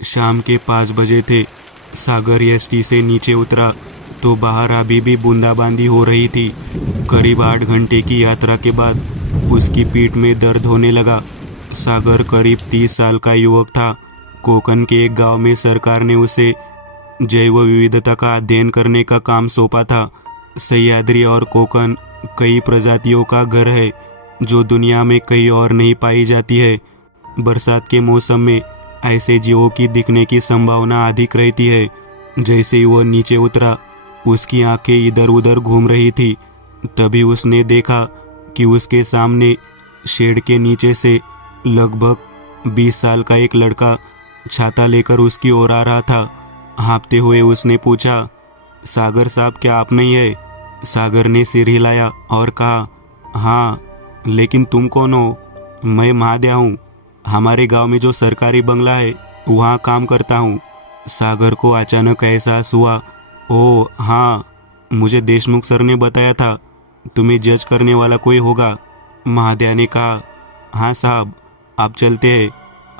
शाम के 5 बजे थे। सागर एसटी से नीचे उतरा तो बाहर अभी भी बूंदाबांदी हो रही थी। करीब 8 घंटे की यात्रा के बाद उसकी पीठ में दर्द होने लगा। सागर करीब 30 साल का युवक था। कोकण के एक गांव में सरकार ने उसे जैव विविधता का अध्ययन करने का काम सौंपा था। सह्याद्री और कोकण कई प्रजातियों का घर है जो दुनिया में कहीं और नहीं पाई जाती है। बरसात के मौसम में ऐसे जीवों की दिखने की संभावना अधिक रहती है। जैसे ही वह नीचे उतरा, उसकी आंखें इधर उधर घूम रही थी। तभी उसने देखा कि उसके सामने शेड के नीचे से लगभग 20 साल का एक लड़का छाता लेकर उसकी ओर आ रहा था। हाँफते हुए उसने पूछा, सागर साहब, क्या आप नहीं है? सागर ने सिर हिलाया और कहा, हाँ, लेकिन तुम कौन हो? मैं महादेव हूँ। हमारे गांव में जो सरकारी बंगला है वहाँ काम करता हूँ। सागर को अचानक एहसास हुआ, ओह हाँ, मुझे देशमुख सर ने बताया था तुम्हें जज करने वाला कोई होगा। महादेव ने कहा, हाँ साहब, आप चलते हैं,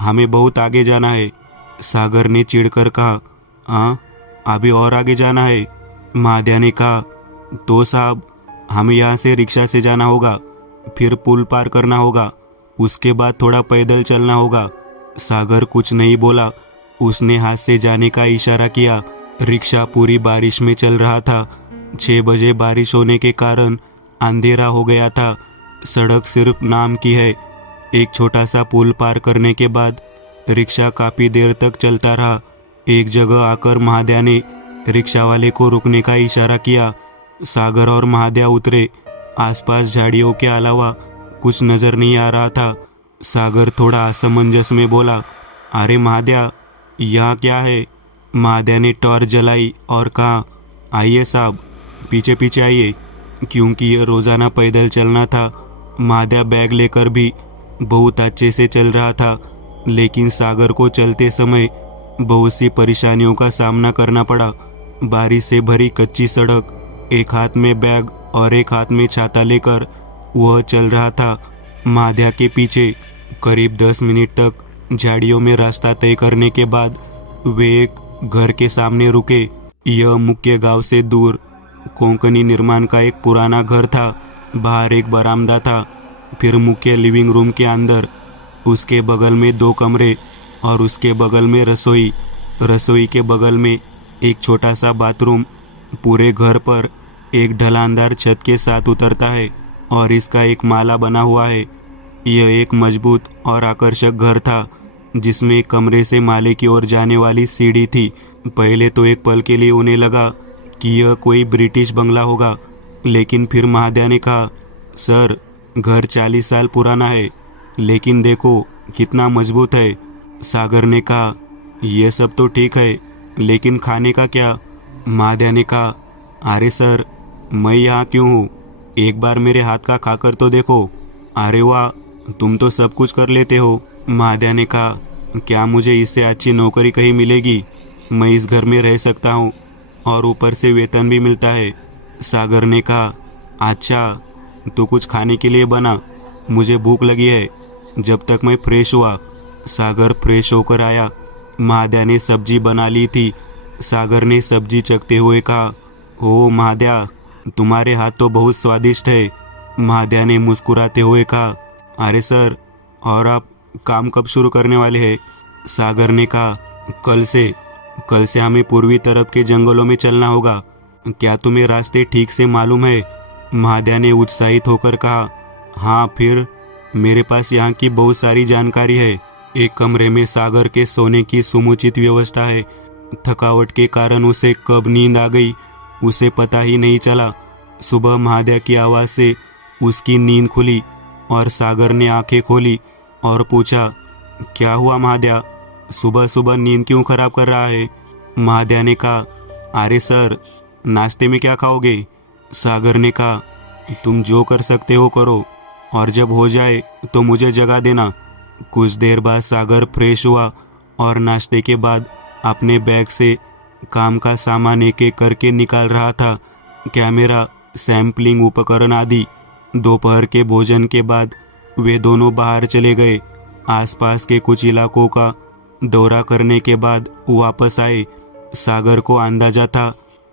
हमें बहुत आगे जाना है। सागर ने चिढ़कर कहा, हाँ, अभी और आगे जाना है? महादेव ने कहा, तो साहब, हमें यहाँ से रिक्शा से जाना होगा, फिर पुल पार करना होगा, उसके बाद थोड़ा पैदल चलना होगा। सागर कुछ नहीं बोला। उसने हाथ से जाने का इशारा किया। रिक्शा पूरी बारिश में चल रहा था। 6 बजे बारिश होने के कारण अंधेरा हो गया था। सड़क सिर्फ नाम की है। एक छोटा सा पुल पार करने के बाद रिक्शा काफ़ी देर तक चलता रहा। एक जगह आकर महादेव ने रिक्शा वाले को रुकने का इशारा किया। सागर और महादेव उतरे। आसपास झाड़ियों के अलावा कुछ नज़र नहीं आ रहा था। सागर थोड़ा असमंजस में बोला, अरे महादेव, यहाँ क्या है? महादेव ने टॉर्च जलाई और कहा, आइए साहब, पीछे पीछे आइए। क्योंकि यह रोज़ाना पैदल चलना था, महादेव बैग लेकर भी बहुत अच्छे से चल रहा था। लेकिन सागर को चलते समय बहुत सी परेशानियों का सामना करना पड़ा। बारिश से भरी कच्ची सड़क, एक हाथ में बैग और एक हाथ में छाता लेकर वह चल रहा था। महादेव के पीछे करीब 10 मिनट तक झाड़ियों में रास्ता तय करने के बाद वे एक घर के सामने रुके। यह मुख्य गांव से दूर कोंकणी निर्माण का एक पुराना घर था। बाहर एक बरामदा था, फिर मुख्य लिविंग रूम के अंदर, उसके बगल में 2 कमरे और उसके बगल में रसोई। रसोई के बगल में एक छोटा सा बाथरूम। पूरे घर पर एक ढलानदार छत के साथ उतरता है और इसका एक माला बना हुआ है। यह एक मजबूत और आकर्षक घर था जिसमें कमरे से माले की ओर जाने वाली सीढ़ी थी। पहले तो एक पल के लिए उन्हें लगा कि यह कोई ब्रिटिश बंगला होगा, लेकिन फिर महादेव ने कहा, सर, घर 40 साल पुराना है, लेकिन देखो कितना मजबूत है। सागर ने कहा, यह सब तो ठीक है, लेकिन खाने का क्या? महादेव ने कहा, अरे सर, मैं यहाँ क्यों हूँ? एक बार मेरे हाथ का खाकर तो देखो। अरे वाह, तुम तो सब कुछ कर लेते हो। महादेव ने कहा, क्या मुझे इससे अच्छी नौकरी कहीं मिलेगी? मैं इस घर में रह सकता हूँ और ऊपर से वेतन भी मिलता है। सागर ने कहा, अच्छा, तो कुछ खाने के लिए बना, मुझे भूख लगी है, जब तक मैं फ्रेश हुआ। सागर फ्रेश होकर आया। महादेव ने सब्जी बना ली थी। सागर ने सब्जी चखते हुए कहा, ओह महादेव, तुम्हारे हाथ तो बहुत स्वादिष्ट है। महादेव ने मुस्कुराते हुए कहा, अरे सर, और आप काम कब शुरू करने वाले हैं? सागर ने कहा, कल से हमें पूर्वी तरफ के जंगलों में चलना होगा। क्या तुम्हें रास्ते ठीक से मालूम है? महादेव ने उत्साहित होकर कहा, हाँ, फिर मेरे पास यहाँ की बहुत सारी जानकारी है। एक कमरे में सागर के सोने की समुचित व्यवस्था है। थकावट के कारण उसे कब नींद आ गई उसे पता ही नहीं चला। सुबह महादेव की आवाज़ से उसकी नींद खुली और सागर ने आंखें खोली और पूछा, क्या हुआ महादेव, सुबह सुबह नींद क्यों खराब कर रहा है? महादेव ने कहा, अरे सर, नाश्ते में क्या खाओगे? सागर ने कहा, तुम जो कर सकते हो करो, और जब हो जाए तो मुझे जगा देना। कुछ देर बाद सागर फ्रेश हुआ और नाश्ते के बाद अपने बैग से काम का सामान एक एक करके निकाल रहा था, कैमरा, सैम्पलिंग उपकरण आदि। दोपहर के भोजन के बाद वे दोनों बाहर चले गए। आसपास के कुछ इलाकों का दौरा करने के बाद वापस आए। सागर को अंदाजा था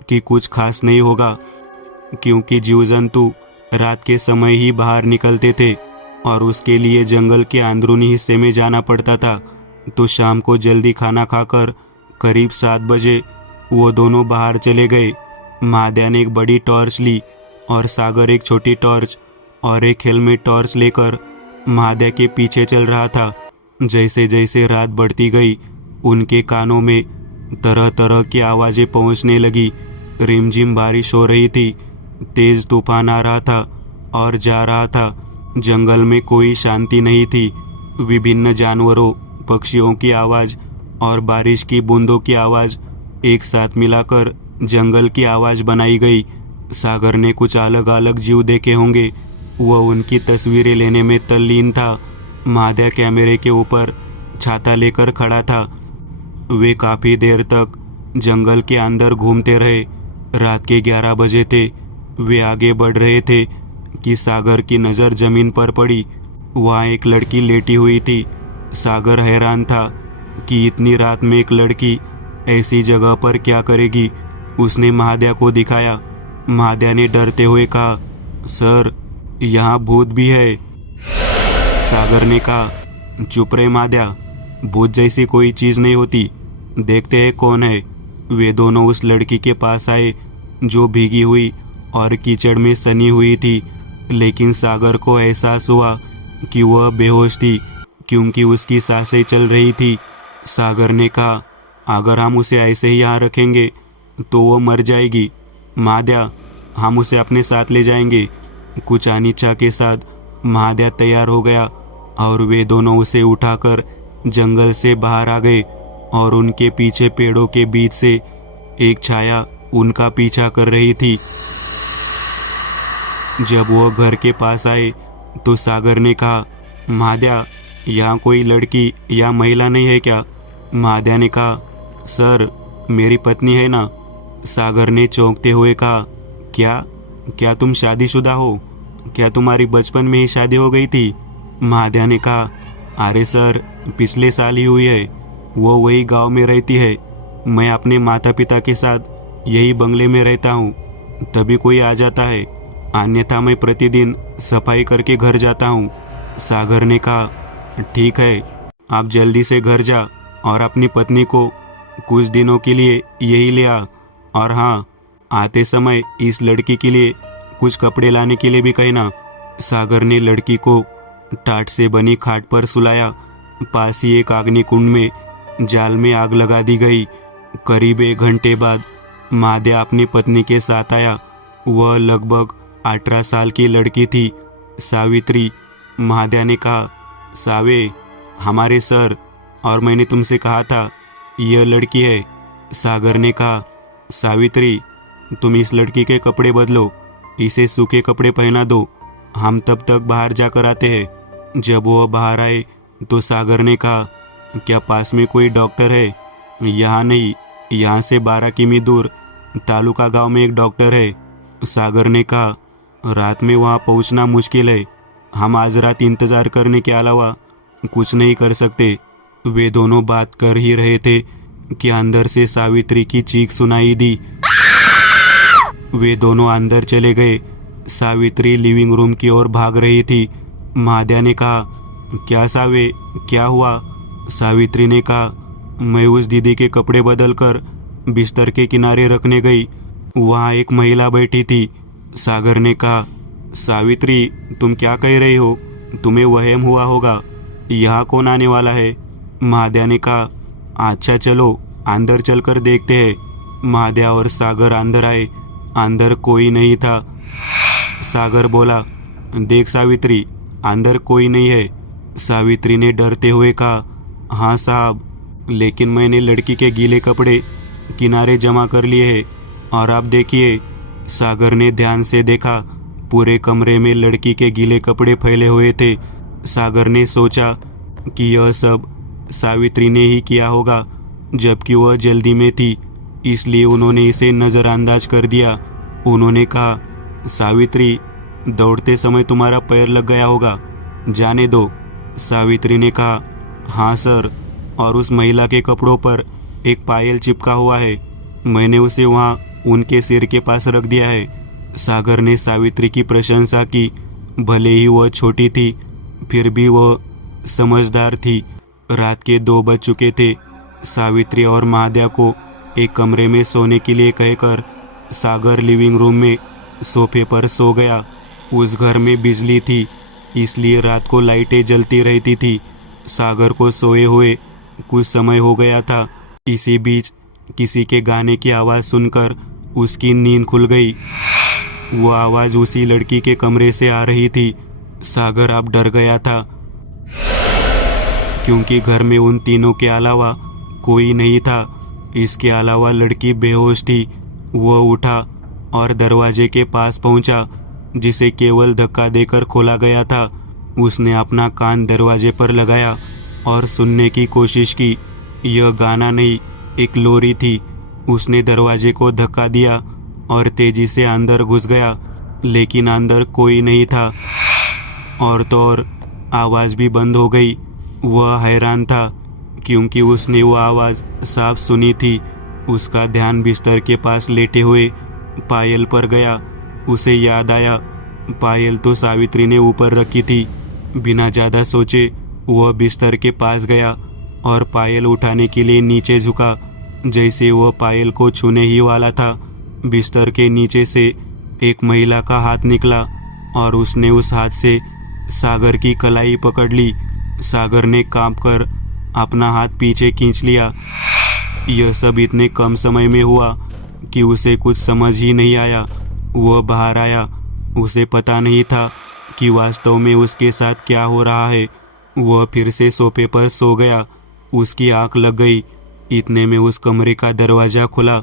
कि कुछ खास नहीं होगा, क्योंकि जीव जंतु रात के समय ही बाहर निकलते थे और उसके लिए जंगल के अंदरूनी हिस्से में जाना पड़ता था। तो शाम को जल्दी खाना खाकर करीब 7 बजे वो दोनों बाहर चले गए। महाद्या ने एक बड़ी टॉर्च ली और सागर एक छोटी टॉर्च और एक हेलमेट टॉर्च लेकर महाद्या के पीछे चल रहा था। जैसे जैसे रात बढ़ती गई, उनके कानों में तरह तरह की आवाज़ें पहुंचने लगी। रिमझिम बारिश हो रही थी, तेज तूफान आ रहा था और जा रहा था। जंगल में कोई शांति नहीं थी। विभिन्न जानवरों, पक्षियों की आवाज़ और बारिश की बूंदों की आवाज़ एक साथ मिलाकर जंगल की आवाज़ बनाई गई। सागर ने कुछ अलग अलग जीव देखे होंगे, वह उनकी तस्वीरें लेने में तल्लीन था। महाद्या कैमरे के ऊपर छाता लेकर खड़ा था। वे काफ़ी देर तक जंगल के अंदर घूमते रहे। रात के 11 बजे थे। वे आगे बढ़ रहे थे कि सागर की नज़र ज़मीन पर पड़ी। वहाँ एक लड़की लेटी हुई थी। सागर हैरान था कि इतनी रात में एक लड़की ऐसी जगह पर क्या करेगी। उसने महाद्या को दिखाया। महाद्या ने डरते हुए कहा, सर, यहाँ भूत भी है। सागर ने कहा, चुप रहे महाद्या, भूत जैसी कोई चीज़ नहीं होती, देखते हैं कौन है। वे दोनों उस लड़की के पास आए जो भीगी हुई और कीचड़ में सनी हुई थी। लेकिन सागर को एहसास हुआ कि वह बेहोश थी, क्योंकि उसकी सांसें चल रही थी। सागर ने कहा, अगर हम उसे ऐसे ही यहाँ रखेंगे तो वो मर जाएगी। महाद्या, हम उसे अपने साथ ले जाएंगे। कुछ अनिच्छा के साथ महाद्या तैयार हो गया और वे दोनों उसे उठाकर जंगल से बाहर आ गए और उनके पीछे पेड़ों के बीच से एक छाया उनका पीछा कर रही थी। जब वह घर के पास आए तो सागर ने कहा, महाद्या, यहाँ कोई लड़की या महिला नहीं है क्या? महाद्या ने कहा, सर, मेरी पत्नी है ना। सागर ने चौंकते हुए कहा, क्या तुम शादीशुदा हो? क्या तुम्हारी बचपन में ही शादी हो गई थी? महाद्या ने कहा, अरे सर, पिछले साल ही हुई है। वो वही गांव में रहती है। मैं अपने माता पिता के साथ यही बंगले में रहता हूँ। तभी कोई आ जाता है, अन्यथा मैं प्रतिदिन सफाई करके घर जाता हूँ। सागर ने कहा, ठीक है, आप जल्दी से घर जा और अपनी पत्नी को कुछ दिनों के लिए यही ले आ। और हाँ, आते समय इस लड़की के लिए कुछ कपड़े लाने के लिए भी कहना। सागर ने लड़की को टाट से बनी खाट पर सुलाया। पास ही एक अग्निकुंड में जाल में आग लगा दी गई। करीब 1 घंटे बाद महाद्या अपनी पत्नी के साथ आया। वह लगभग 18 साल की लड़की थी, सावित्री। महाद्या ने कहा, सावे, हमारे सर, और मैंने तुमसे कहा था यह लड़की है। सागर ने कहा, सावित्री, तुम इस लड़की के कपड़े बदलो, इसे सूखे कपड़े पहना दो, हम तब तक बाहर जाकर आते हैं। जब वह बाहर आए तो सागर ने कहा, क्या पास में कोई डॉक्टर है? यहाँ नहीं, यहाँ से 12 किमी दूर तालुका गांव में एक डॉक्टर है। सागर ने कहा, रात में वहाँ पहुँचना मुश्किल है। हम आज रात इंतज़ार करने के अलावा कुछ नहीं कर सकते। वे दोनों बात कर ही रहे थे कि अंदर से सावित्री की चीख सुनाई दी। वे दोनों अंदर चले गए। सावित्री लिविंग रूम की ओर भाग रही थी। महाद्या ने कहा, क्या सावे, क्या हुआ? सावित्री ने कहा, मैं उस दीदी के कपड़े बदलकर बिस्तर के किनारे रखने गई। वहाँ एक महिला बैठी थी। सागर ने कहा, सावित्री, तुम क्या कह रही हो? तुम्हें वहम हुआ होगा। यहाँ कौन आने वाला है? महाद्या ने कहा, अच्छा चलो अंदर चलकर देखते हैं। महाद्या और सागर अंदर आए। अंदर कोई नहीं था। सागर बोला, देख सावित्री, अंदर कोई नहीं है। सावित्री ने डरते हुए कहा, हाँ साहब, लेकिन मैंने लड़की के गीले कपड़े किनारे जमा कर लिए हैं और आप देखिए। सागर ने ध्यान से देखा। पूरे कमरे में लड़की के गीले कपड़े फैले हुए थे। सागर ने सोचा कि यह सब सावित्री ने ही किया होगा, जबकि वह जल्दी में थी, इसलिए उन्होंने इसे नज़रअंदाज कर दिया। उन्होंने कहा, सावित्री, दौड़ते समय तुम्हारा पैर लग गया होगा, जाने दो। सावित्री ने कहा, हाँ सर, और उस महिला के कपड़ों पर एक पायल चिपका हुआ है। मैंने उसे वहाँ उनके सिर के पास रख दिया है। सागर ने सावित्री की प्रशंसा की। भले ही वह छोटी थी, फिर भी वह समझदार थी। रात के 2 बज चुके थे। सावित्री और महाद्या को एक कमरे में सोने के लिए कहकर सागर लिविंग रूम में सोफे पर सो गया। उस घर में बिजली थी, इसलिए रात को लाइटें जलती रहती थी। सागर को सोए हुए कुछ समय हो गया था। इसी बीच किसी के गाने की आवाज़ सुनकर उसकी नींद खुल गई। वो आवाज़ उसी लड़की के कमरे से आ रही थी। सागर अब डर गया था, क्योंकि घर में उन तीनों के अलावा कोई नहीं था। इसके अलावा लड़की बेहोश थी। वह उठा और दरवाजे के पास पहुंचा, जिसे केवल धक्का देकर खोला गया था। उसने अपना कान दरवाजे पर लगाया और सुनने की कोशिश की। यह गाना नहीं, एक लोरी थी। उसने दरवाजे को धक्का दिया और तेजी से अंदर घुस गया, लेकिन अंदर कोई नहीं था। और तो और आवाज़ भी बंद हो गई। वह हैरान था, क्योंकि उसने वो आवाज़ साफ सुनी थी। उसका ध्यान बिस्तर के पास लेटे हुए पायल पर गया। उसे याद आया, पायल तो सावित्री ने ऊपर रखी थी। बिना ज़्यादा सोचे वह बिस्तर के पास गया और पायल उठाने के लिए नीचे झुका। जैसे वह पायल को छूने ही वाला था, बिस्तर के नीचे से एक महिला का हाथ निकला और उसने उस हाथ से सागर की कलाई पकड़ ली। सागर ने कांपकर अपना हाथ पीछे खींच लिया। यह सब इतने कम समय में हुआ कि उसे कुछ समझ ही नहीं आया। वह बाहर आया। उसे पता नहीं था कि वास्तव में उसके साथ क्या हो रहा है। वह फिर से सोफे पर सो गया। उसकी आंख लग गई। इतने में उस कमरे का दरवाज़ा खुला।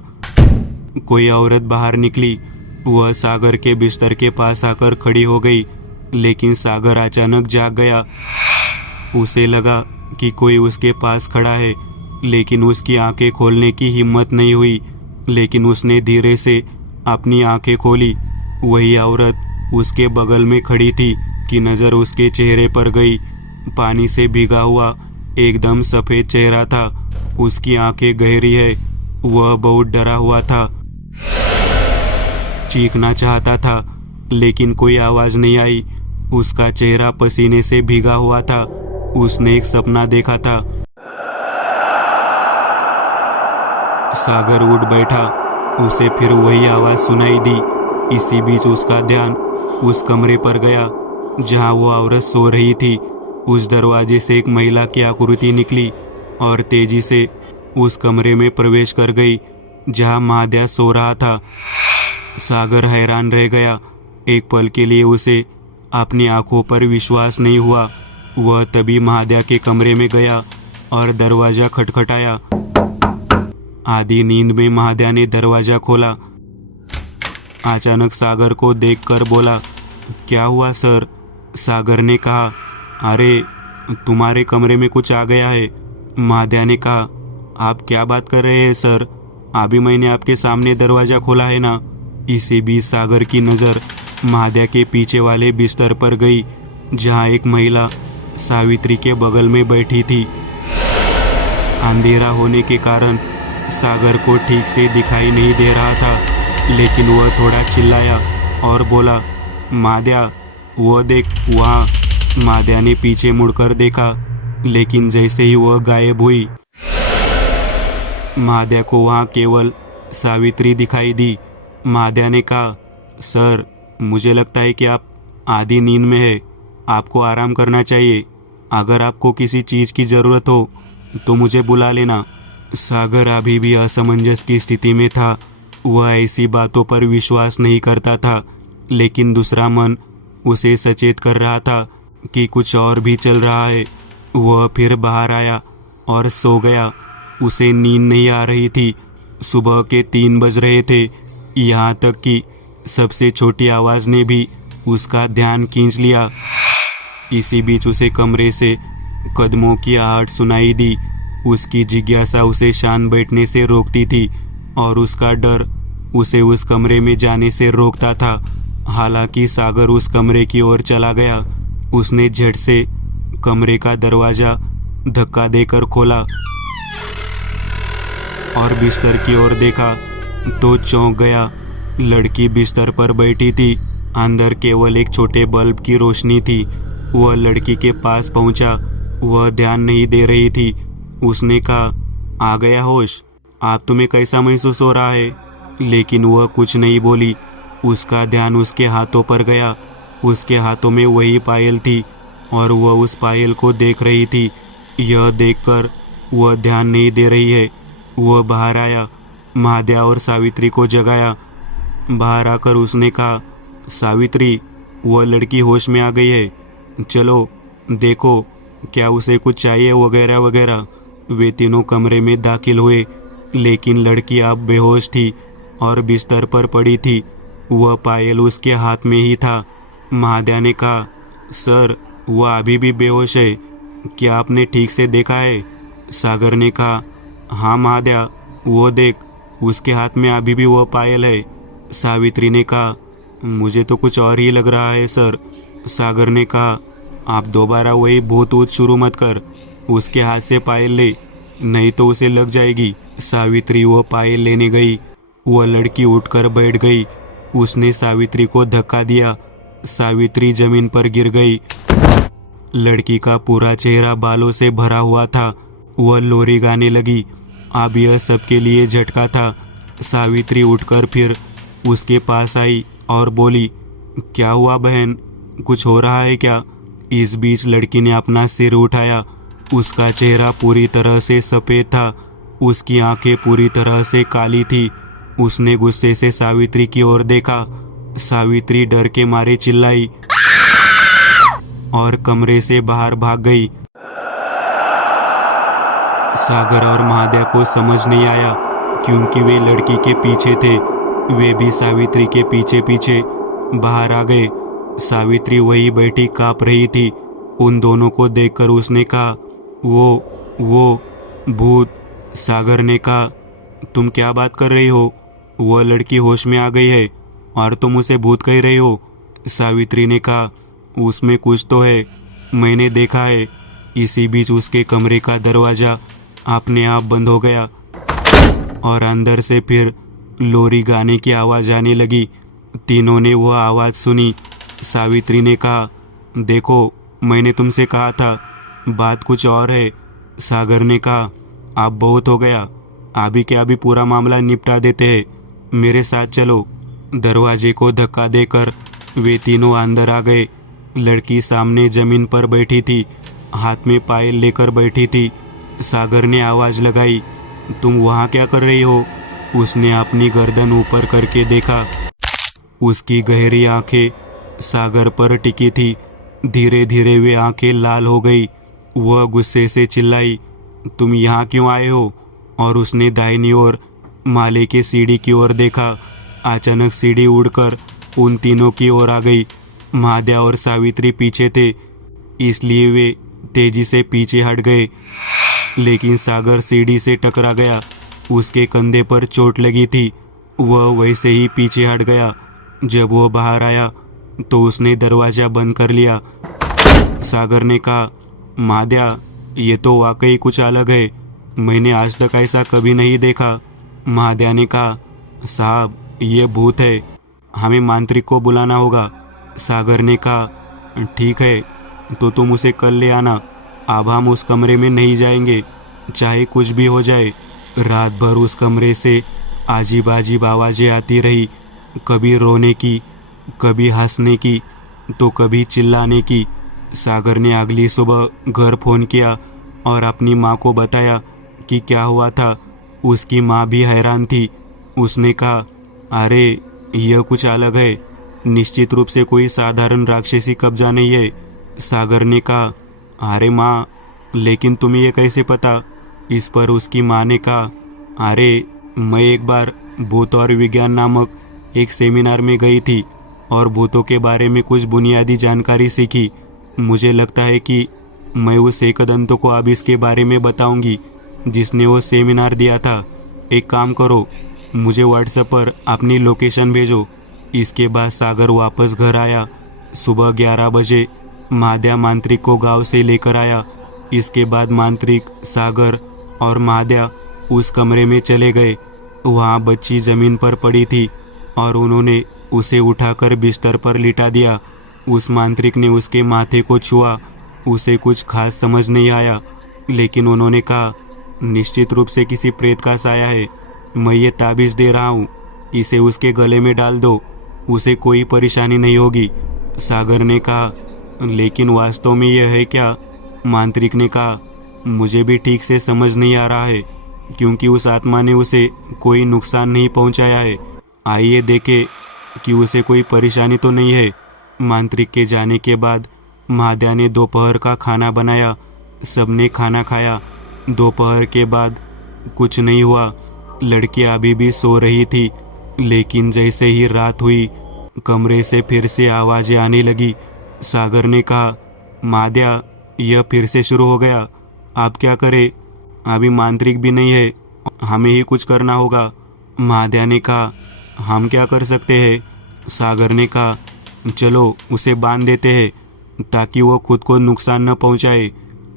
कोई औरत बाहर निकली। वह सागर के बिस्तर के पास आकर खड़ी हो गई, लेकिन सागर अचानक जाग गया। उसे लगा कि कोई उसके पास खड़ा है, लेकिन उसकी आंखें खोलने की हिम्मत नहीं हुई। लेकिन उसने धीरे से अपनी आंखें खोली। वही औरत उसके बगल में खड़ी थी कि नज़र उसके चेहरे पर गई। पानी से भीगा हुआ एकदम सफ़ेद चेहरा था। उसकी आंखें गहरी है। वह बहुत डरा हुआ था। चीखना चाहता था, लेकिन कोई आवाज़ नहीं आई। उसका चेहरा पसीने से भीगा हुआ था। उसने एक सपना देखा था। सागर उठ बैठा। उसे फिर वही आवाज़ सुनाई दी। इसी बीच उसका ध्यान उस कमरे पर गया जहां वो औरत सो रही थी। उस दरवाजे से एक महिला की आकृति निकली और तेजी से उस कमरे में प्रवेश कर गई जहां महाद्या सो रहा था। सागर हैरान रह गया। एक पल के लिए उसे अपनी आंखों पर विश्वास नहीं हुआ। वह तभी महाद्या के कमरे में गया और दरवाज़ा खटखटाया। आधी नींद में महाद्या ने दरवाज़ा खोला। अचानक सागर को देखकर बोला, क्या हुआ सर? सागर ने कहा, अरे तुम्हारे कमरे में कुछ आ गया है। महाद्या ने कहा, आप क्या बात कर रहे हैं सर? अभी मैंने आपके सामने दरवाज़ा खोला है ना। इसी बीच सागर की नज़र महाद्या के पीछे वाले बिस्तर पर गई, जहां एक महिला सावित्री के बगल में बैठी थी। अंधेरा होने के कारण सागर को ठीक से दिखाई नहीं दे रहा था, लेकिन वह थोड़ा चिल्लाया और बोला, महाद्या वो देख वहाँ। महाद्या ने पीछे मुड़कर देखा, लेकिन जैसे ही वह गायब हुई, महाद्या को वहाँ केवल सावित्री दिखाई दी। महाद्या ने कहा, सर मुझे लगता है कि आप आधी नींद में है। आपको आराम करना चाहिए। अगर आपको किसी चीज़ की ज़रूरत हो तो मुझे बुला लेना। सागर अभी भी असमंजस की स्थिति में था। वह ऐसी बातों पर विश्वास नहीं करता था, लेकिन दूसरा मन उसे सचेत कर रहा था कि कुछ और भी चल रहा है। वह फिर बाहर आया और सो गया। उसे नींद नहीं आ रही थी। सुबह के 3 बज रहे थे। यहाँ तक कि सबसे छोटी आवाज़ ने भी उसका ध्यान खींच लिया। इसी बीच उसे कमरे से कदमों की आहट सुनाई दी। उसकी जिज्ञासा उसे शांत बैठने से रोकती थी और उसका डर उसे उस कमरे में जाने से रोकता था। हालांकि सागर उस कमरे की ओर चला गया। उसने झट से कमरे का दरवाज़ा धक्का देकर खोला और बिस्तर की ओर देखा तो चौंक गया। लड़की बिस्तर पर बैठी थी। अंदर केवल एक छोटे बल्ब की रोशनी थी। वह लड़की के पास पहुंचा। वह ध्यान नहीं दे रही थी। उसने कहा, आ गया होश? आप तुम्हें कैसा महसूस हो रहा है? लेकिन वह कुछ नहीं बोली। उसका ध्यान उसके हाथों पर गया। उसके हाथों में वही पायल थी और वह उस पायल को देख रही थी। यह देखकर वह ध्यान नहीं दे रही है। वह बाहर आया, महाद्या और सावित्री को जगाया। बाहर आकर उसने कहा, सावित्री, वह लड़की होश में आ गई है, चलो देखो क्या उसे कुछ चाहिए वगैरह वगैरह। वे तीनों कमरे में दाखिल हुए, लेकिन लड़की अब बेहोश थी और बिस्तर पर पड़ी थी। वह पायल उसके हाथ में ही था। महाद्या ने कहा, सर, वह अभी भी बेहोश है, क्या आपने ठीक से देखा है? सागर ने कहा, हाँ महाद्या, वो देख, उसके हाथ में अभी भी वह पायल है। सावित्री ने कहा, मुझे तो कुछ और ही लग रहा है सर। सागर ने कहा, आप दोबारा वही भूत ऊत शुरू मत कर। उसके हाथ से पायल ले, नहीं तो उसे लग जाएगी। सावित्री वह पायल लेने गई। वह लड़की उठकर बैठ गई। उसने सावित्री को धक्का दिया। सावित्री जमीन पर गिर गई। लड़की का पूरा चेहरा बालों से भरा हुआ था। वह लोरी गाने लगी। अब यह सबके लिए झटका था। सावित्री उठकर फिर उसके पास आई और बोली, क्या हुआ बहन, कुछ हो रहा है क्या? इस बीच लड़की ने अपना सिर उठाया। उसका चेहरा पूरी तरह से सफ़ेद था। उसकी आंखें पूरी तरह से काली थी। उसने गुस्से से सावित्री की ओर देखा। सावित्री डर के मारे चिल्लाई और कमरे से बाहर भाग गई। सागर और महाद्या को समझ नहीं आया, क्योंकि वे लड़की के पीछे थे। वे भी सावित्री के पीछे पीछे बाहर आ गए। सावित्री वही बैठी कांप रही थी। उन दोनों को देखकर उसने कहा, वो भूत। सागर ने कहा, तुम क्या बात कर रही हो? वह लड़की होश में आ गई है और तुम उसे भूत कह रही हो। सावित्री ने कहा, उसमें कुछ तो है, मैंने देखा है। इसी बीच उसके कमरे का दरवाज़ा अपने आप बंद हो गया और अंदर से फिर लोरी गाने की आवाज़ आने लगी। तीनों ने वह आवाज़ सुनी। सावित्री ने कहा, देखो, मैंने तुमसे कहा था, बात कुछ और है। सागर ने कहा, अब बहुत हो गया, अभी के अभी पूरा मामला निपटा देते हैं, मेरे साथ चलो। दरवाजे को धक्का देकर वे तीनों अंदर आ गए। लड़की सामने जमीन पर बैठी थी, हाथ में पायल लेकर बैठी थी। सागर ने आवाज़ लगाई, तुम वहाँ क्या कर रही हो? उसने अपनी गर्दन ऊपर करके देखा। उसकी गहरी आंखें सागर पर टिकी थी। धीरे धीरे वे आंखें लाल हो गई। वह गुस्से से चिल्लाई, तुम यहाँ क्यों आए हो? और उसने दाहिनी ओर माले के सीढ़ी की ओर देखा। अचानक सीढ़ी उड़कर उन तीनों की ओर आ गई। महाद्या और सावित्री पीछे थे, इसलिए वे तेजी से पीछे हट गए। लेकिन सागर सीढ़ी से टकरा गया। उसके कंधे पर चोट लगी थी। वह वैसे ही पीछे हट गया। जब वह बाहर आया तो उसने दरवाज़ा बंद कर लिया। सागर ने कहा, महाद्या, ये तो वाकई कुछ अलग है, मैंने आज तक ऐसा कभी नहीं देखा। महाद्या ने कहा, साहब, ये भूत है, हमें मांत्रिक को बुलाना होगा। सागर ने कहा, ठीक है, तो तुम उसे कल ले आना। अब हम उस कमरे में नहीं जाएंगे, चाहे कुछ भी हो जाए। रात भर उस कमरे से अजीब अजीब आवाज़ें आती रही, कभी रोने की, कभी हंसने की, तो कभी चिल्लाने की। सागर ने अगली सुबह घर फ़ोन किया और अपनी माँ को बताया कि क्या हुआ था। उसकी माँ भी हैरान थी। उसने कहा, अरे, यह कुछ अलग है, निश्चित रूप से कोई साधारण राक्षसी कब्जा नहीं है। सागर ने कहा, अरे माँ, लेकिन तुम्हें यह कैसे पता? इस पर उसकी माँ ने कहा, अरे, मैं एक बार भूत और विज्ञान नामक एक सेमिनार में गई थी और भूतों के बारे में कुछ बुनियादी जानकारी सीखी। मुझे लगता है कि मैं उस एकदंत को अब इसके बारे में बताऊंगी जिसने वो सेमिनार दिया था। एक काम करो, मुझे व्हाट्सएप पर अपनी लोकेशन भेजो। इसके बाद सागर वापस घर आया। सुबह 11 बजे महाद्या मांत्रिक को गांव से लेकर आया। इसके बाद मांत्रिक, सागर और महाद्या उस कमरे में चले गए। वहाँ बच्ची ज़मीन पर पड़ी थी और उन्होंने उसे उठाकर बिस्तर पर लिटा दिया। उस मांत्रिक ने उसके माथे को छुआ। उसे कुछ खास समझ नहीं आया, लेकिन उन्होंने कहा, निश्चित रूप से किसी प्रेत का साया है। मैं ये ताबीज़ दे रहा हूँ, इसे उसके गले में डाल दो, उसे कोई परेशानी नहीं होगी। सागर ने कहा, लेकिन वास्तव में यह है क्या? मांत्रिक ने कहा, मुझे भी ठीक से समझ नहीं आ रहा है, क्योंकि उस आत्मा ने उसे कोई नुकसान नहीं पहुंचाया है। आइए देखें कि उसे कोई परेशानी तो नहीं है। मांत्रिक के जाने के बाद महाद्या ने दोपहर का खाना बनाया। सबने खाना खाया। दोपहर के बाद कुछ नहीं हुआ। लड़की अभी भी सो रही थी, लेकिन जैसे ही रात हुई, कमरे से फिर से आवाज़ें आने लगी। सागर ने कहा, महाद्या, यह फिर से शुरू हो गया, आप क्या करें? अभी मांत्रिक भी नहीं है, हमें ही कुछ करना होगा। महाद्या ने कहा, हम क्या कर सकते हैं? सागर ने कहा, चलो उसे बांध देते हैं ताकि वो खुद को नुकसान न पहुंचाए।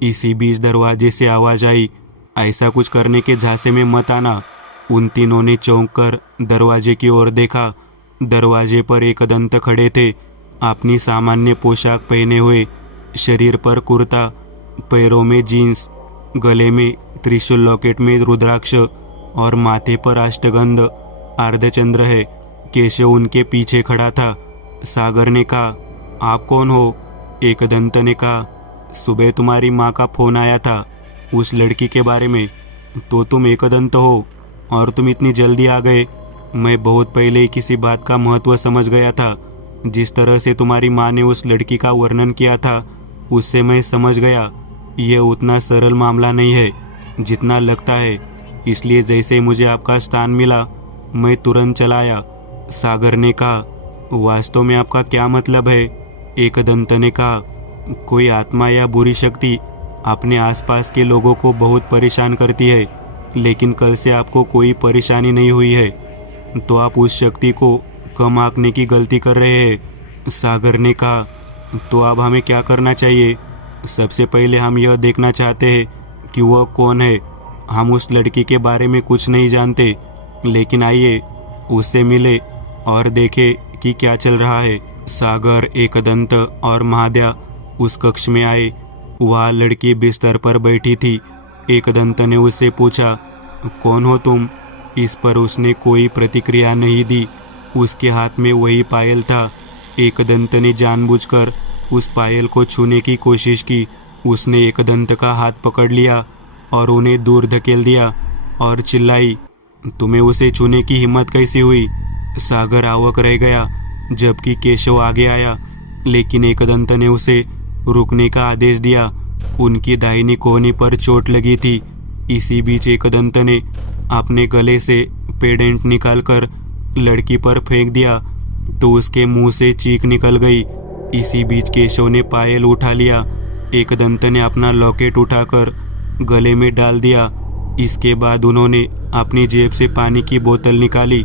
इसी बीच दरवाजे से आवाज़ आई, ऐसा कुछ करने के झांसे में मत आना। उन तीनों ने चौंक कर दरवाजे की ओर देखा। दरवाजे पर एक दंत खड़े थे, अपनी सामान्य पोशाक पहने हुए, शरीर पर कुर्ता, पैरों में जीन्स, गले में त्रिशूल, लॉकेट में रुद्राक्ष और माथे पर अष्टगंध अर्धचंद्र है। केशव उनके पीछे खड़ा था। सागर ने कहा, आप कौन हो? एक दंत ने कहा, सुबह तुम्हारी माँ का फोन आया था उस लड़की के बारे में। तो तुम एकदंत हो और तुम इतनी जल्दी आ गए। मैं बहुत पहले ही किसी बात का महत्व समझ गया था। जिस तरह से तुम्हारी माँ ने उस लड़की का वर्णन किया था, उससे मैं समझ गया यह उतना सरल मामला नहीं है जितना लगता है। इसलिए जैसे मुझे आपका स्थान मिला, मैं तुरंत चला आया। सागर ने कहा, वास्तव में आपका क्या मतलब है? एक दंत ने कहा, कोई आत्मा या बुरी शक्ति अपने आसपास के लोगों को बहुत परेशान करती है, लेकिन कल से आपको कोई परेशानी नहीं हुई है, तो आप उस शक्ति को कम आंकने की गलती कर रहे हैं। सागर ने कहा, तो अब हमें क्या करना चाहिए? सबसे पहले हम यह देखना चाहते हैं कि वह कौन है। हम उस लड़की के बारे में कुछ नहीं जानते, लेकिन आइए उससे मिले और देखें कि क्या चल रहा है। सागर, एकदंत और महाद्या उस कक्ष में आए। वह लड़की बिस्तर पर बैठी थी। एकदंत ने उससे पूछा, कौन हो तुम? इस पर उसने कोई प्रतिक्रिया नहीं दी। उसके हाथ में वही पायल था। एकदंत ने जानबूझकर उस पायल को छूने की कोशिश की। उसने एकदंत का हाथ पकड़ लिया और उन्हें दूर धकेल दिया और चिल्लाई, तुम्हें उसे छूने की हिम्मत कैसी हुई? सागर अवाक रह गया, जबकि केशव आगे आया, लेकिन एकदंत ने उसे रुकने का आदेश दिया। उनकी दाहिनी कोहनी पर चोट लगी थी। इसी बीच एकदंत ने अपने गले से पेडेंट निकालकर लड़की पर फेंक दिया, तो उसके मुंह से चीख निकल गई। इसी बीच केशव ने पायल उठा लिया। एकदंत ने अपना लॉकेट उठाकर गले में डाल दिया। इसके बाद उन्होंने अपनी जेब से पानी की बोतल निकाली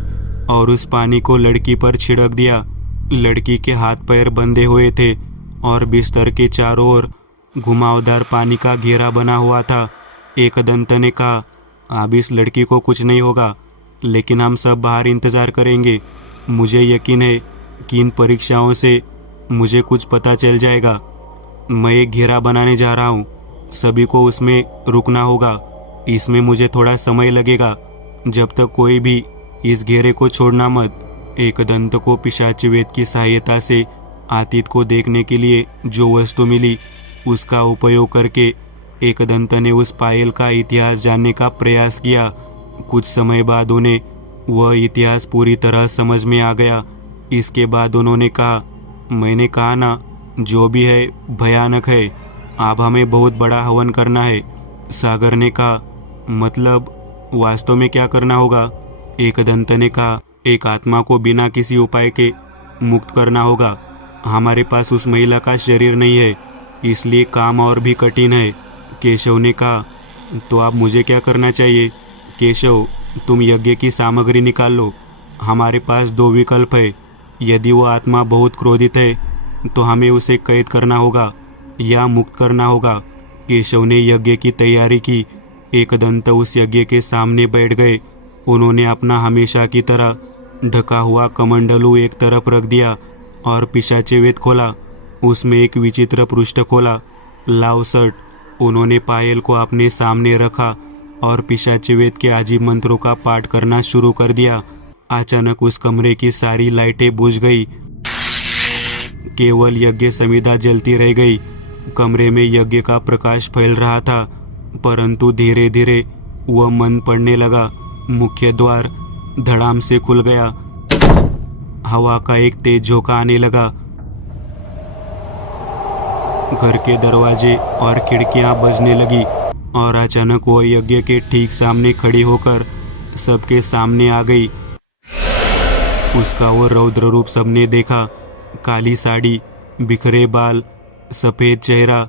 और उस पानी को लड़की पर छिड़क दिया। लड़की के हाथ पैर बंधे हुए थे और बिस्तर के चारों ओर घुमावदार पानी का घेरा बना हुआ था। एकदंत ने कहा, अब इस लड़की को कुछ नहीं होगा, लेकिन हम सब बाहर इंतजार करेंगे। मुझे यकीन है कि इन परीक्षाओं से मुझे कुछ पता चल जाएगा। मैं एक घेरा बनाने जा रहा हूँ, सभी को उसमें रुकना होगा। इसमें मुझे थोड़ा समय लगेगा, जब तक कोई भी इस घेरे को छोड़ना मत। एकदंत को पिशाच वेद की सहायता से अतीत को देखने के लिए जो वस्तु मिली, उसका उपयोग करके एकदंत ने उस पायल का इतिहास जानने का प्रयास किया। कुछ समय बाद उन्हें वह इतिहास पूरी तरह समझ में आ गया। इसके बाद उन्होंने कहा, मैंने कहा ना, जो भी है भयानक है। अब हमें बहुत बड़ा हवन करना है। सागर ने कहा, मतलब वास्तव में क्या करना होगा? एकदंत ने कहा, एक आत्मा को बिना किसी उपाय के मुक्त करना होगा। हमारे पास उस महिला का शरीर नहीं है, इसलिए काम और भी कठिन है। केशव ने कहा, तो अब मुझे क्या करना चाहिए? केशव, तुम यज्ञ की सामग्री निकाल लो। हमारे पास दो विकल्प है। यदि वो आत्मा बहुत क्रोधित है तो हमें उसे कैद करना होगा या मुक्त करना होगा। केशव ने यज्ञ की तैयारी की। एकदंत उस यज्ञ के सामने बैठ गए। उन्होंने अपना हमेशा की तरह ढका हुआ कमंडलू एक तरफ रख दिया और पिशाचे वेद खोला। उसमें एक विचित्र पृष्ठ खोला, लावसट। उन्होंने पायल को अपने सामने रखा और पिशाचे वेद के अजीब मंत्रों का पाठ करना शुरू कर दिया। अचानक उस कमरे की सारी लाइटें बुझ गई। केवल यज्ञ संविदा जलती रह गई। कमरे में यज्ञ का प्रकाश फैल रहा था, परंतु धीरे धीरे वह मंद पड़ने लगा। मुख्य द्वार धड़ाम से खुल गया। हवा का एक तेज झोंका आने लगा। घर के दरवाजे और खिड़कियां बजने लगी और अचानक वह यज्ञ के ठीक सामने खड़ी होकर सबके सामने आ गई। उसका वो रौद्र रूप सबने देखा। काली साड़ी, बिखरे बाल, सफ़ेद चेहरा,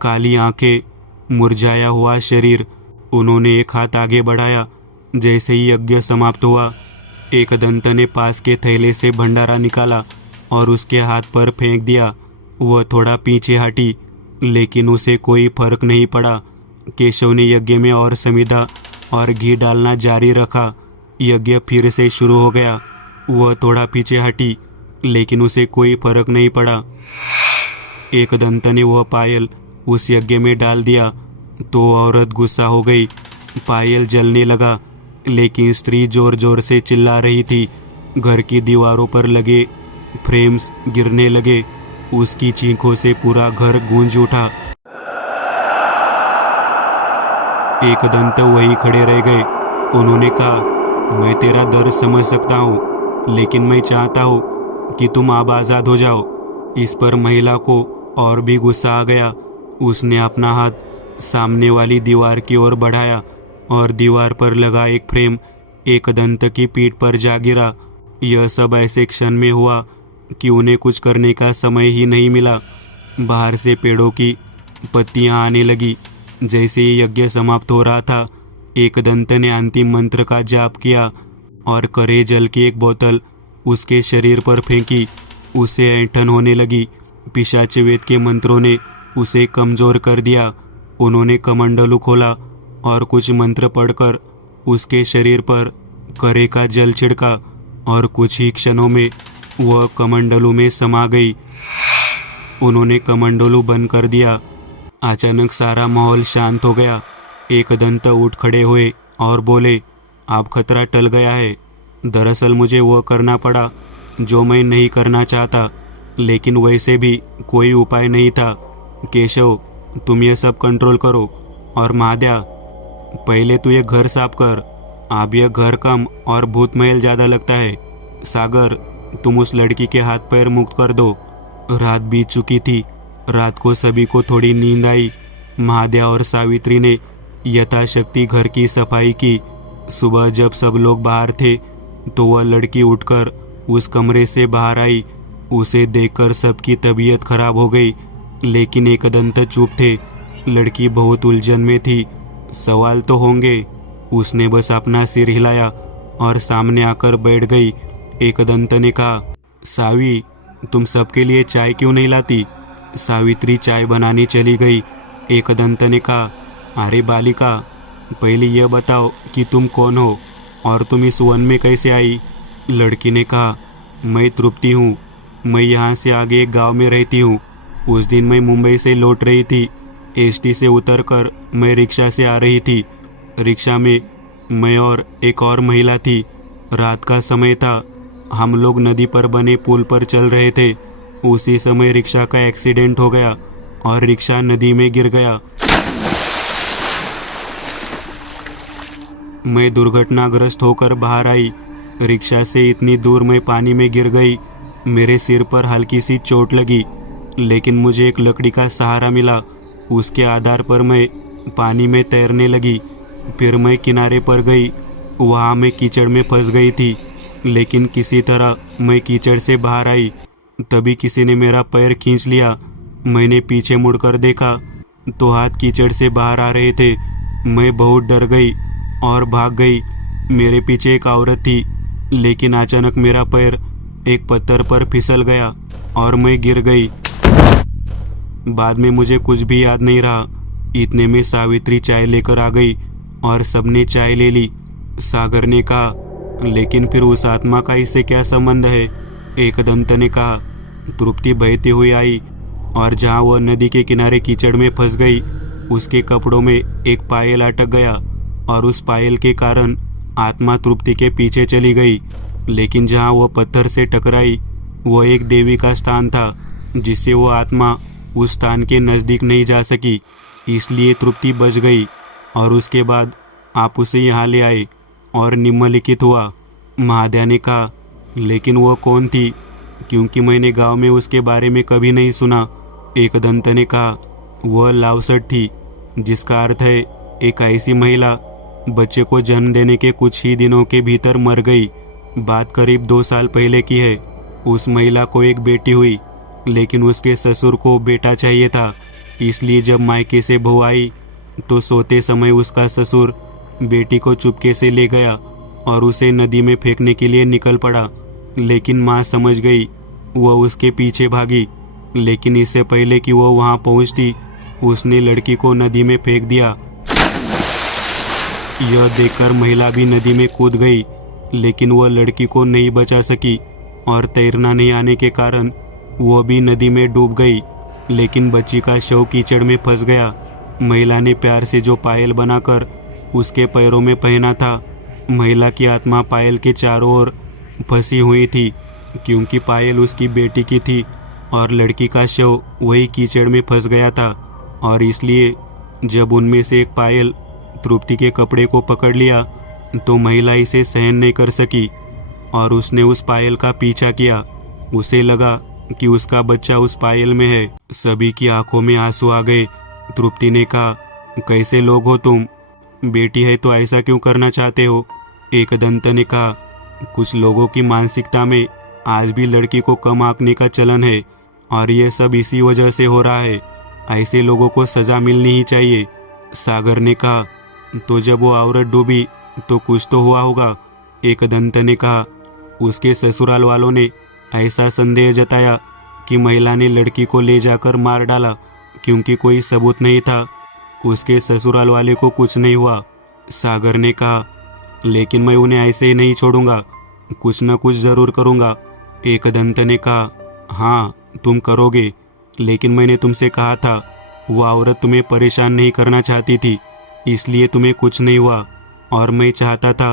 काली आंखें, मुरझाया हुआ शरीर। उन्होंने एक हाथ आगे बढ़ाया। जैसे ही यज्ञ समाप्त हुआ, एकदंत ने पास के थैले से भंडारा निकाला और उसके हाथ पर फेंक दिया। वह थोड़ा पीछे हटी, लेकिन उसे कोई फर्क नहीं पड़ा। केशव ने यज्ञ में और समिधा और घी डालना जारी रखा। यज्ञ फिर से शुरू हो गया। वह थोड़ा पीछे हटी, लेकिन उसे कोई फर्क नहीं पड़ा। एकदंत ने वह पायल उस यज्ञ में डाल दिया तो औरत गुस्सा हो गई। पायल जलने लगा, लेकिन स्त्री जोर जोर से चिल्ला रही थी। घर की दीवारों पर लगे फ्रेम्स गिरने लगे। उसकी चीखों से पूरा घर गूंज उठा। एकदंत वहीं खड़े रह गए। उन्होंने कहा, मैं तेरा दर्द समझ सकता हूँ, लेकिन मैं चाहता हूँ कि तुम अब आज़ाद हो जाओ। इस पर महिला को और भी गुस्सा आ गया। उसने अपना हाथ सामने वाली दीवार की ओर बढ़ाया और दीवार पर लगा एक फ्रेम एकदंत की पीठ पर जा गिरा। यह सब ऐसे क्षण में हुआ कि उन्हें कुछ करने का समय ही नहीं मिला। बाहर से पेड़ों की पत्तियां आने लगी। जैसे ही यज्ञ समाप्त हो रहा था, एकदंत ने अंतिम मंत्र का जाप किया और करे जल की एक बोतल उसके शरीर पर फेंकी। उसे ऐंठन होने लगी। पिशाच वेद के मंत्रों ने उसे कमज़ोर कर दिया। उन्होंने कमंडलू खोला और कुछ मंत्र पढ़कर उसके शरीर पर करे का जल छिड़का और कुछ ही क्षणों में वह कमंडलू में समा गई। उन्होंने कमंडलू बंद कर दिया। अचानक सारा माहौल शांत हो गया। एकदंत उठ खड़े हुए और बोले, अब खतरा टल गया है। दरअसल मुझे वह करना पड़ा जो मैं नहीं करना चाहता, लेकिन वैसे भी कोई उपाय नहीं था। केशव, तुम ये सब कंट्रोल करो, और महाद्या, पहले तू ये घर साफ कर। अब यह घर कम और भूतमहल ज़्यादा लगता है। सागर, तुम उस लड़की के हाथ पैर मुक्त कर दो। रात बीत चुकी थी। रात को सभी को थोड़ी नींद आई। महाद्या और सावित्री ने यथाशक्ति घर की सफाई की। सुबह जब सब लोग बाहर थे तो वह लड़की उठकर उस कमरे से बाहर आई। उसे देखकर सबकी तबीयत खराब हो गई, लेकिन एकदंत चुप थे। लड़की बहुत उलझन में थी। सवाल तो होंगे। उसने बस अपना सिर हिलाया और सामने आकर बैठ गई। एकदंत ने कहा, सावी, तुम सबके लिए चाय क्यों नहीं लाती? सावित्री चाय बनाने चली गई। एकदंत ने कहा, अरे बालिका, पहले यह बताओ कि तुम कौन हो और तुम इस वन में कैसे आई? लड़की ने कहा, मैं तृप्ति हूँ। मैं यहाँ से आगे एक गांव में रहती हूँ। उस दिन मैं मुंबई से लौट रही थी। एसटी से उतरकर मैं रिक्शा से आ रही थी। रिक्शा में मैं और एक और महिला थी। रात का समय था। हम लोग नदी पर बने पुल पर चल रहे थे। उसी समय रिक्शा का एक्सीडेंट हो गया और रिक्शा नदी में गिर गया। मैं दुर्घटनाग्रस्त होकर बाहर आई। रिक्शा से इतनी दूर मैं पानी में गिर गई। मेरे सिर पर हल्की सी चोट लगी, लेकिन मुझे एक लकड़ी का सहारा मिला। उसके आधार पर मैं पानी में तैरने लगी। फिर मैं किनारे पर गई। वहाँ मैं कीचड़ में फंस गई थी, लेकिन किसी तरह मैं कीचड़ से बाहर आई। तभी किसी ने मेरा पैर खींच लिया। मैंने पीछे मुड़कर देखा तो हाथ कीचड़ से बाहर आ रहे थे। मैं बहुत डर गई और भाग गई। मेरे पीछे एक औरत थी, लेकिन अचानक मेरा पैर एक पत्थर पर फिसल गया और मैं गिर गई। बाद में मुझे कुछ भी याद नहीं रहा। इतने में सावित्री चाय लेकर आ गई और सबने चाय ले ली। सागर ने कहा, लेकिन फिर उस आत्मा का इससे क्या संबंध है? एकदंत ने कहा। तृप्ति बहती हुई आई और जहाँ वह नदी के किनारे कीचड़ में फंस गई, उसके कपड़ों में एक पायल अटक गया और उस पायल के कारण आत्मा तृप्ति के पीछे चली गई। लेकिन जहाँ वह पत्थर से टकराई, वह एक देवी का स्थान था, जिससे वह आत्मा उस स्थान के नज़दीक नहीं जा सकी, इसलिए तृप्ति बच गई। और उसके बाद आप उसे यहाँ ले आए और निम्नलिखित हुआ। महादया ने कहा, लेकिन वह कौन थी, क्योंकि मैंने गांव में उसके बारे में कभी नहीं सुना। एकदंत ने कहा, वह लावसट थी, जिसका अर्थ है एक ऐसी महिला बच्चे को जन्म देने के कुछ ही दिनों के भीतर मर गई। बात करीब 2 साल पहले की है। उस महिला को एक बेटी हुई, लेकिन उसके ससुर को बेटा चाहिए था, इसलिए जब मायके से बहू आई तो सोते समय उसका ससुर बेटी को चुपके से ले गया और उसे नदी में फेंकने के लिए निकल पड़ा। लेकिन माँ समझ गई, वह उसके पीछे भागी, लेकिन इससे पहले कि वह वहाँ पहुँचती, उसने लड़की को नदी में फेंक दिया। यह देखकर महिला भी नदी में कूद गई, लेकिन वह लड़की को नहीं बचा सकी और तैरना नहीं आने के कारण वह भी नदी में डूब गई। लेकिन बच्ची का शव कीचड़ में फंस गया। महिला ने प्यार से जो पायल बनाकर उसके पैरों में पहना था, महिला की आत्मा पायल के चारों ओर फंसी हुई थी, क्योंकि पायल उसकी बेटी की थी और लड़की का शव वही कीचड़ में फंस गया था। और इसलिए जब उनमें से एक पायल तृप्ति के कपड़े को पकड़ लिया तो महिला इसे सहन नहीं कर सकी और उसने उस पायल का पीछा किया। उसे लगा कि उसका बच्चा उस पायल में है। सभी की आंखों में आंसू आ गए। तृप्ति ने कहा, कैसे लोग हो तुम? बेटी है तो ऐसा क्यों करना चाहते हो? एकदंत ने कहा, कुछ लोगों की मानसिकता में आज भी लड़की को कम आंकने का चलन है और यह सब इसी वजह से हो रहा है। ऐसे लोगों को सज़ा मिलनी ही चाहिए। सागर ने कहा, तो जब वो औरत डूबी तो कुछ तो हुआ होगा। एकदंत ने कहा, उसके ससुराल वालों ने ऐसा संदेह जताया कि महिला ने लड़की को ले जाकर मार डाला, क्योंकि कोई सबूत नहीं था। उसके ससुराल वाले को कुछ नहीं हुआ। सागर ने कहा, लेकिन मैं उन्हें ऐसे ही नहीं छोड़ूंगा, कुछ न कुछ ज़रूर करूंगा। एकदंत ने कहा, हाँ तुम करोगे, लेकिन मैंने तुमसे कहा था वो औरत तुम्हें परेशान नहीं करना चाहती थी, इसलिए तुम्हें कुछ नहीं हुआ और मैं चाहता था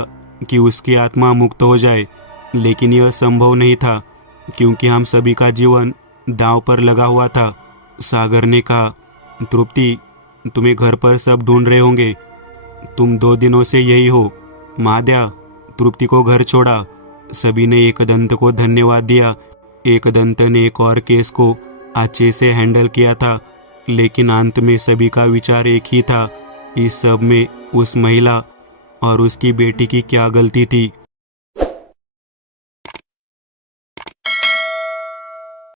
कि उसकी आत्मा मुक्त हो जाए, लेकिन यह संभव नहीं था क्योंकि हम सभी का जीवन दांव पर लगा हुआ था। सागर ने कहा, तृप्ति तुम्हें घर पर सब ढूंढ रहे होंगे, तुम 2 दिनों से यही हो। महादया, तृप्ति को घर छोड़ा। सभी ने एकदंत को धन्यवाद दिया। एकदंत ने एक और केस को अच्छे से हैंडल किया था, लेकिन अंत में सभी का विचार एक ही था, इस सब में उस महिला और उसकी बेटी की क्या गलती थी।